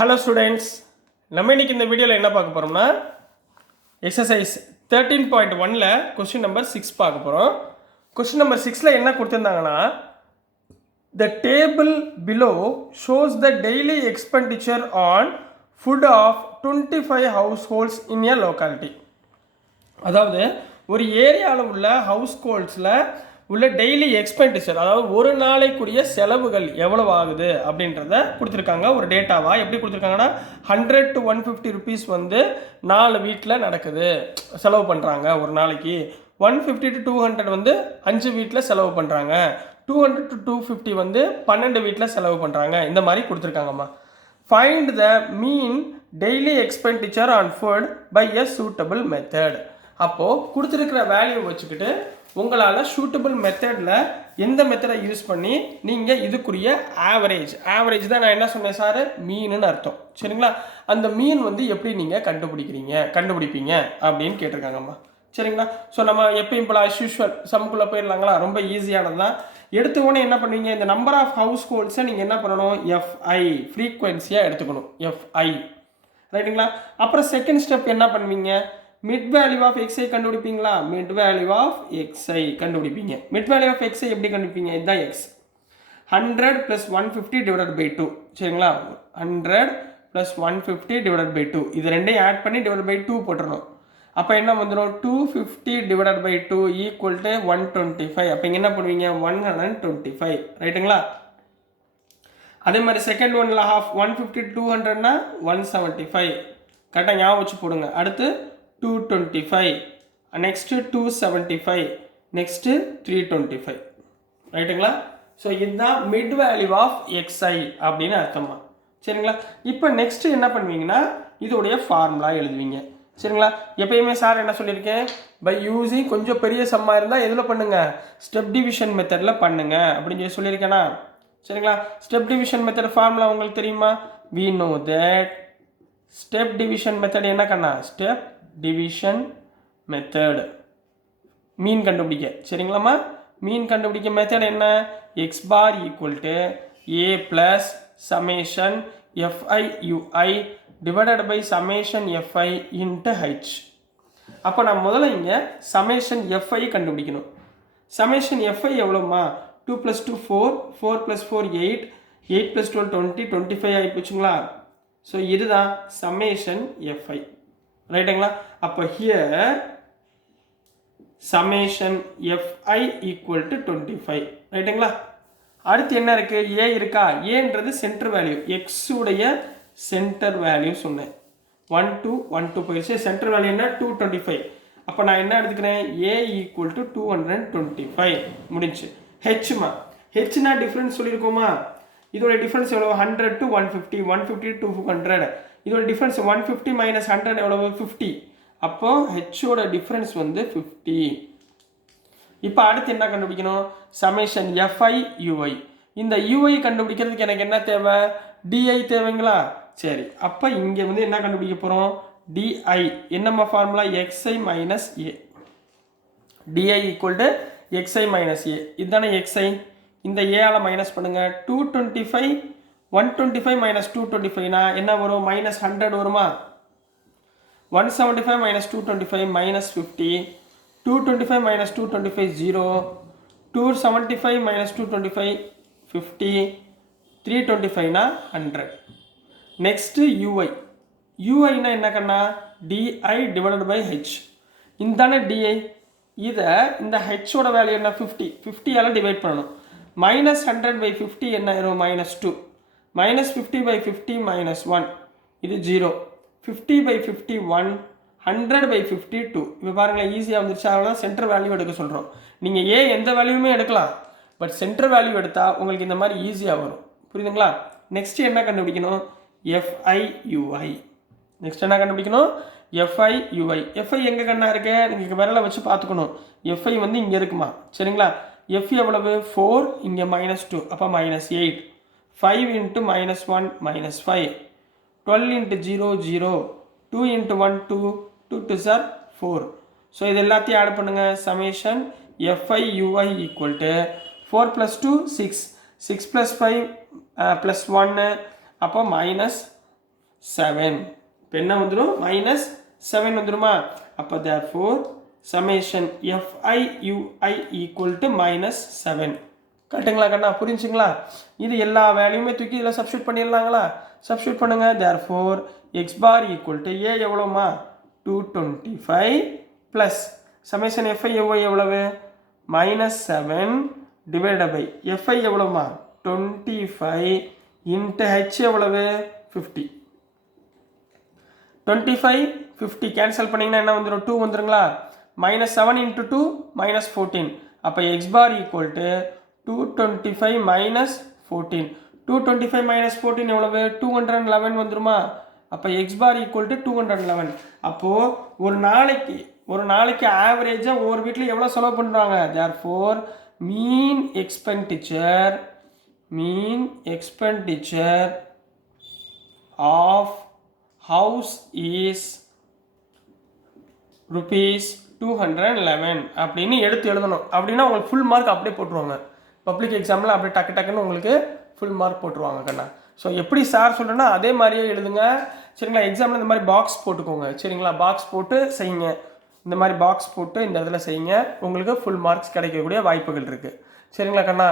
Hello students, நம்ம இன்னைக்கு இந்த வீடியோவில் என்ன பார்க்க போகிறோம்னா எக்ஸசைஸ் 13.1ல் கொஸ்டின் நம்பர் 6 பார்க்க போகிறோம். கொஸ்டின் நம்பர் 6ல் என்ன கொடுத்துருந்தாங்கன்னா, the table below shows the daily expenditure on food of 25 households in a locality. அதாவது ஒரு ஏரியாவில் உள்ள ஹவுஸ் ஹோல்ட்ஸில் உள்ள டெய்லி எக்ஸ்பெண்டிச்சர், அதாவது ஒரு நாளைக்குரிய செலவுகள் எவ்வளவு ஆகுது அப்படின்றத கொடுத்துருக்காங்க. ஒரு டேட்டாவா எப்படி கொடுத்துருக்காங்கன்னா, 100 to 150 ருபீஸ் வந்து 4 வீட்டில் நடக்குது, செலவு பண்ணுறாங்க ஒரு நாளைக்கு. 150 to 200 வந்து 5 வீட்டில் செலவு பண்ணுறாங்க. 200 to 250 வந்து 12 வீட்டில் செலவு பண்ணுறாங்க. இந்த மாதிரி கொடுத்துருக்காங்கம்மா. Find the mean daily expenditure on food by a suitable method. அப்போது கொடுத்துருக்கிற வேல்யூ வச்சுக்கிட்டு உங்களால் சூட்டபிள் மெத்தடில் எந்த மெத்தடை யூஸ் பண்ணி நீங்கள் இதுக்குரிய ஆவரேஜ் தான் நான் என்ன சொன்னேன் சார், மீனுன்னு அர்த்தம், சரிங்களா? அந்த மீன் வந்து எப்படி நீங்கள் கண்டுபிடிப்பீங்க அப்படின்னு கேட்டிருக்காங்கம்மா, சரிங்களா? ஸோ நம்ம எப்பயும் போல யூஸ்வல் சம்குள்ளே போயிடலாங்களா? ரொம்ப ஈஸியானது தான். எடுத்துக்கோன்னு என்ன பண்ணுவீங்க, இந்த நம்பர் ஆஃப் ஹவுஸ் ஹோல்ட்ஸை நீங்கள் என்ன பண்ணணும், எஃப்ஐ ஃப்ரீக்வன்சியாக எடுத்துக்கணும், எஃப்ஐ, ரைட்டுங்களா? அப்புறம் செகண்ட் ஸ்டெப் என்ன பண்ணுவீங்க, மிட் வேல்யூ ஆஃப் எக்ஸை கண்டுபிடிப்பீங்களா? மிட் வேல்யூ ஆஃப் எக்ஸை கண்டுபிடிப்பீங்க. மிட் வேல்யூ ஆஃப் எக்ஸை எப்படி கண்டுபிடிப்பீங்க, இதுதான் எக்ஸ். 100 + 150 டிவைடட் பை 2, சரிங்களா? 100 + 150 டிவைடட் பை 2, இது ரெண்டையும் ஆட் பண்ணி டிவைட் பை 2 போட்டுடணும். அப்போ என்ன வந்துடும், 250 டிவைடட் பை 2 ஈக்குவல் டு 125. அப்போ இங்கே என்ன பண்ணுவீங்க, 125, ரைட்டுங்களா? அதே மாதிரி செகண்ட் ஒன்ல ஹாஃப் 150 200னா 175, கரெக்டாக ஞாபகம் வச்சு போடுங்க. அடுத்து 225, நெக்ஸ்ட்டு 275, நெக்ஸ்ட்டு 325, ரைட்டுங்களா? ஸோ இதுதான் மிட் வேல்யூ ஆஃப் எக்ஸ்ஐ அப்படின்னு அர்த்தமா, சரிங்களா? இப்போ நெக்ஸ்ட்டு என்ன பண்ணுவீங்கன்னா, இதோடைய ஃபார்முலா எழுதுவீங்க, சரிங்களா? எப்பயுமே சார் என்ன சொல்லியிருக்கேன், பை யூஸிங் கொஞ்சம் பெரிய சம்மாக இருந்தால் எதில் பண்ணுங்கள், ஸ்டெப் டிவிஷன் மெத்தடில் பண்ணுங்க அப்படின்னு சொல்லியிருக்கேனா, சரிங்களா? ஸ்டெப் டிவிஷன் மெத்தட் ஃபார்முலா உங்களுக்கு தெரியுமா? we know that step division method என்ன கண்ணா, ஸ்டெப் டிவிஷன் மெத்தட் மீன் கண்டுபிடிக்க, சரிங்களாம்மா? மீன் கண்டுபிடிக்க மெத்தட் என்ன, x bar equal to a plus summation f i u i divided by summation f i into h. அப்போ நான் முதல்ல இங்கே சமேஷன் எஃப்ஐ கண்டுபிடிக்கணும். சமேஷன் எஃப்ஐ எவ்வளோம்மா, 2 + 2 4, 4 + 4 8, 8 + 12 20, 25 ஆகி போச்சுங்களா? ஸோ இதுதான் சமேஷன் எஃப்ஐ, ரைட்டுங்களா? அப்போ here summation f i equal to 25, ரைட்டுங்களா? அடுத்து என்ன இருக்கு, ஏ இருக்கா? ஏன்றது சென்டர் வேல்யூ, எக்ஸ் உடைய சென்டர் வேல்யூ சொன்னேன். 1 to 1 2 போயிடுச்சு. சென்டர் வேல்யூ என்ன, 225. அப்போ நான் என்ன எடுத்துக்கிறேன், ஏ ஈக்குவல் டு 225 முடிஞ்சு. ஹெச்மா, ஹெச்னா டிஃப்ரென்ஸ் சொல்லியிருக்கோமா? இதோட டிஃப்ரென்ஸ் எவ்வளோ, 100 to 150, 150 to 200. இதோட டிஃப்ரென்ஸ் 150 - 100 எவ்வளவு, 50. அப்போ ஹெச்சோட டிஃப்ரென்ஸ் வந்து 50. இப்போ அடுத்து என்ன கண்டுபிடிக்கணும், சமேஷன் எஃப்ஐ யூஐ. இந்த யூஐ கண்டுபிடிக்கிறதுக்கு எனக்கு என்ன தேவை, டிஐ தேவைங்களா? சரி, அப்போ இங்கே வந்து என்ன கண்டுபிடிக்க போகிறோம், டிஐ. என்னம்மா formula, X I minus A. D I equal to X I minus A, இதுதானே எக்ஸ்ஐ. இந்த ஏஆல் மைனஸ் பண்ணுங்க. 225 125 - 225னா என்ன வரும், -100 வருமா? 175 - 225 -50, 225 - 225 0, 275 - 225 50, 325னா 100. Next U I. யூஐனா என்ன கண்ணா, டிஐ டிவைடட் பை ஹெச். இந்தானே டிஐ. இதை இந்த ஹெச்சோட வேல்யூ என்ன, 50, 50ஆல் டிவைட் பண்ணணும். -100/50 என்ன ஆயிரும், -2. -50/50 -1, இது 0. 50/50 1, 100/50 2. இப்போ பாருங்களேன், ஈஸியாக வந்துருச்சு. அதனால சென்டர் வேல்யூ எடுக்க சொல்கிறோம். நீங்கள் ஏ எந்த வேல்யூமே எடுக்கலாம், பட் சென்டர் வேல்யூ எடுத்தால் உங்களுக்கு இந்த மாதிரி ஈஸியாக வரும், புரியுதுங்களா? நெக்ஸ்ட் என்ன கண்டுபிடிக்கணும், எஃப்ஐ யூஐ. நெக்ஸ்ட் என்ன கண்டுபிடிக்கணும், எஃப்ஐ யூஐ. எஃப்ஐ எங்கே கண்ணா இருக்கு, நீங்கள் விரலை வச்சு பார்த்துக்கணும். எஃப்ஐ வந்து இங்கே இருக்குமா, சரிங்களா? எஃப் எவ்வளவு, 4, இங்கே -2, அப்போ -8. 5 × -1 -5, 12 × 0 0, 2 × 1 2, 2 2s are 4. ஸோ இது எல்லாத்தையும் ஆட் பண்ணுங்க. Summation f i u i equal to 4 + 2 6, 6 + 5 + 1, அப்போ 7. இப்போ என்ன வந்துடும் -7 வந்துடுமா? அப்போ therefore summation FIUI equal to -7. கரெக்டுங்களா கண்ணா? புரிஞ்சுங்களா? இது எல்லா வேல்யூமே தூக்கி இதில் சப்ஸ்டியூட் பண்ணிடலாங்களா? சப்ஸ்டியூட் பண்ணுங்க. therefore x bar equal to a எவ்வளோமா? 225 plus summation FIUI எவ்வளவு? -7 divided by FI எவ்வளோமா? 25 into H எவ்வளவு? 50. 25 50 கேன்சல் பண்ணிங்கன்னா என்ன வந்துடும்? 2 வந்துருங்களா? -7 into 2 -14. அப்போ x bar equal to 225 -14. 225 -14 எவ்வளவு? 211 வந்துருமா? அப்போ x bar equal to 211. அப்போது ஒரு நாளைக்கு ஆவரேஜாக ஒவ்வொரு வீட்டில் எவ்வளோ செலவு பண்ணுறாங்க? therefore mean expenditure of house is ₹211 அப்படின்னு எடுத்து எழுதணும். அப்படின்னா உங்களுக்கு ஃபுல் மார்க் அப்படியே போட்டுருவாங்க. பப்ளிக் எக்ஸாமில் அப்படியே டக்குன்னு உங்களுக்கு ஃபுல் மார்க் போட்டுருவாங்க கண்ணா. ஸோ எப்படி சார் சொல்கிறேன்னா அதே மாதிரியே எழுதுங்க சரிங்களா. எக்ஸாமில் இந்த மாதிரி பாக்ஸ் போட்டுக்கோங்க சரிங்களா. பாக்ஸ் போட்டு செய்யுங்க. இந்த மாதிரி பாக்ஸ் போட்டு இந்த இடத்துல செய்யுங்க. உங்களுக்கு ஃபுல் மார்க்ஸ் கிடைக்கக்கூடிய வாய்ப்புகள் இருக்குது சரிங்களா கண்ணா.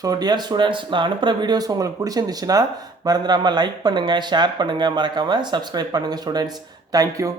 ஸோ டியர் ஸ்டூடெண்ட்ஸ், நான் அனுப்புகிற வீடியோஸ் உங்களுக்கு பிடிச்சிருந்துச்சுன்னா மறந்துடாமல் லைக் பண்ணுங்கள், ஷேர் பண்ணுங்கள், மறக்காமல் சப்ஸ்கிரைப் பண்ணுங்கள் ஸ்டூடெண்ட்ஸ். தேங்க்யூ.